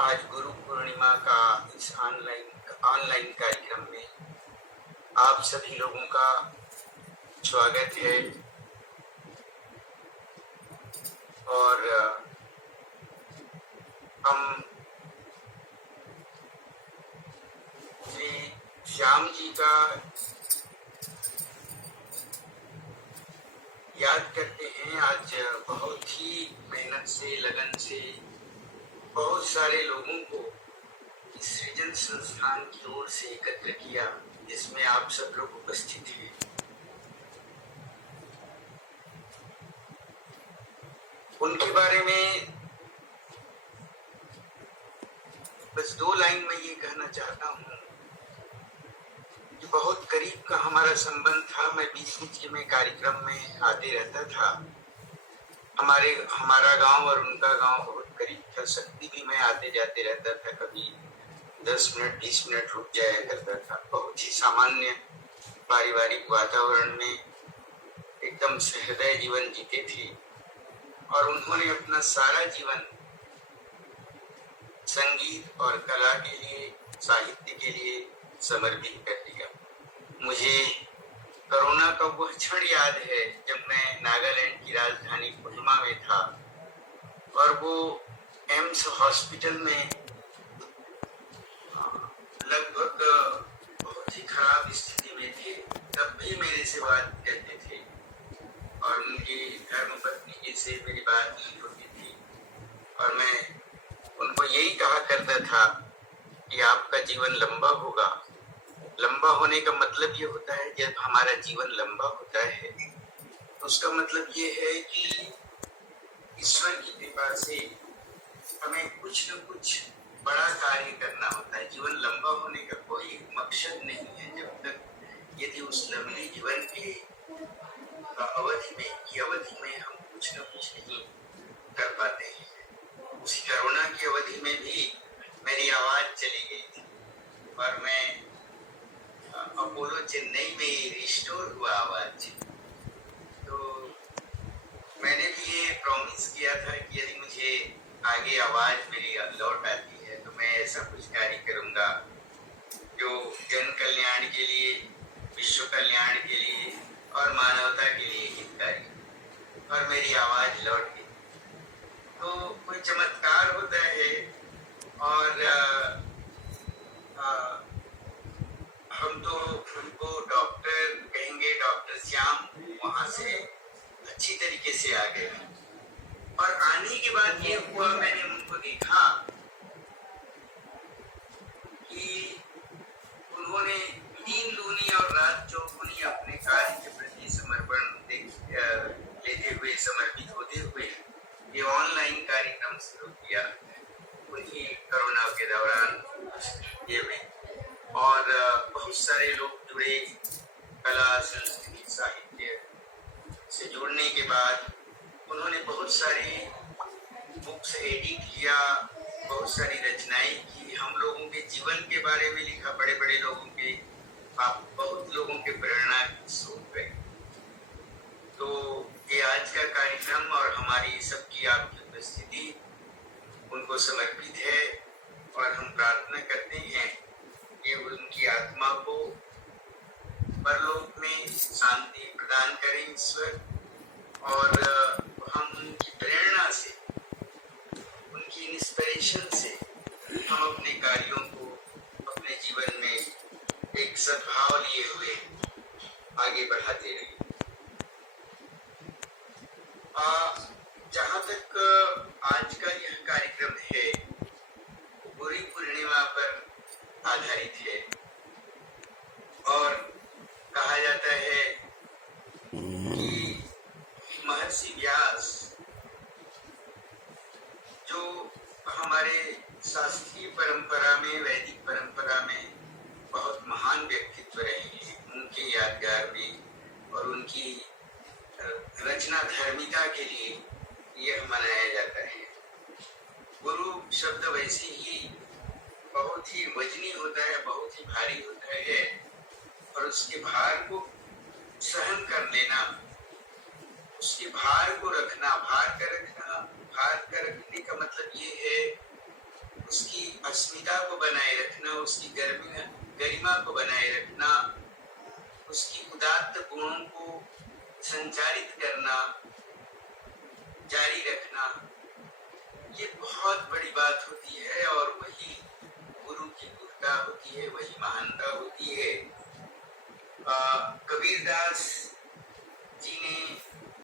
आज गुरु पूर्णिमा का इस ऑनलाइन कार्यक्रम में आप सभी लोगों का स्वागत है। और हम श्री श्याम जी का याद करते हैं। आज बहुत ही मेहनत से, लगन से बहुत सारे लोगों को इस सृजन संस्थान की ओर से एकत्र किया, जिसमें आप सब लोग उपस्थित हैं। उनके बारे में बस 2 लाइन में ये कहना चाहता हूँ कि बहुत करीब का हमारा संबंध था। मैं बीच में कार्यक्रम में आते रहता था। हमारा गांव और उनका गांव बहुत करीब था। शक्ति भी मैं आते जाते रहता था। कभी 10 मिनट 20 मिनट रुक जाया करता था। बहुत ही सामान्य पारिवारिक वातावरण में एकदम सहृदय जीवन जीते थे। और उन्होंने अपना सारा जीवन संगीत और कला के लिए, साहित्य के लिए समर्पित कर दिया। मुझे कोरोना का वह क्षण याद है जब मैं नागालैंड की राजधानी कोहिमा में था और वो एम्स हॉस्पिटल में लगभग बहुत ही खराब स्थिति में थे। तब भी मेरे से बात करते थे और उनकी धर्मपत्नी जी से मेरी बात नहीं होती थी। और मैं उनको यही कहा करता था कि आपका जीवन लंबा होगा। लंबा होने का मतलब ये होता है, जब हमारा जीवन लंबा होता है तो उसका मतलब ये है कि ईश्वर की कृपा से हमें कुछ न कुछ बड़ा कार्य करना होता है। जीवन लंबा होने का कोई मकसद नहीं है जब तक यदि उस लंबे जीवन की अवधि में हम कुछ न कुछ नहीं कर पाते हैं। उसी कोरोना की अवधि में भी मेरी आवाज चली गई थी और मैं अपोलो चेन्नई में रिस्टोर हुआ आवाज। तो मैंने भी ये प्रॉमिस किया था कि यदि मुझे आगे आवाज मेरी लौट आती है तो मैं ऐसा कुछ कार्य करूंगा जो जन कल्याण के लिए, विश्व कल्याण के लिए और मानवता के लिए हितकारी। और मेरी आवाज लौट गई। तो कोई चमत्कार होता है और हम तो उनको डॉक्टर कहेंगे, डॉक्टर श्याम वहां से अच्छी तरीके से आ गए। और आने के बाद ये हुआ, मैंने उनको देखा कि उन्होंने दिन दूनी और रात चौगुनी अपने कार्य के प्रति समर्पण लेते हुए, समर्पित होते हुए ये ऑनलाइन कार्यक्रम शुरू किया उन्हीं कोरोना के दौरान ये में। और बहुत सारे लोग जुड़े। कला, संस्कृति, साहित्य से जुड़ने के बाद उन्होंने बहुत सारी बुक्स एडिट किया, बहुत सारी रचनाएं की, हम लोगों के जीवन के बारे में लिखा। बड़े बड़े लोगों के, बहुत लोगों के प्रेरणा स्रोत गए। तो ये आज का कार्यक्रम और हमारी सबकी आपकी उपस्थिति उनको समर्पित है। और हम प्रार्थना करते हैं कि उनकी आत्मा को परलोक में शांति प्रदान करें ईश्वर। और हम उनकी प्रेरणा से, उनकी इंस्पिरेशन से हम अपने कार्यों को अपने जीवन में एक सद्भाव लिए हुए आगे बढ़ाते रहें। जहाँ तक आज का यह कार्यक्रम है गुरु पूर्णिमा पर आधारित है। और कहा जाता है कि महर्षि व्यास जो हमारे शास्त्रीय परंपरा में, वैदिक परंपरा में बहुत महान व्यक्तित्व रहे हैं, उनके यादगार में और उनकी रचना धर्मिता के लिए यह मनाया जाता है। गुरु शब्द वैसे ही बहुत ही वजनी होता है, बहुत ही भारी होता है। और उसके भार को सहन कर लेना, उसके भार को रखना, भार का रखने का मतलब ये है उसकी अस्मिता को बनाए रखना, उसकी गरिमा को बनाए रखना, उसकी उदात्त गुणों को संचारित करना, जारी रखना, ये बहुत बड़ी बात होती है। और वही गुरु की गुरुता होती है, वही महानता होती है। कबीरदास जी ने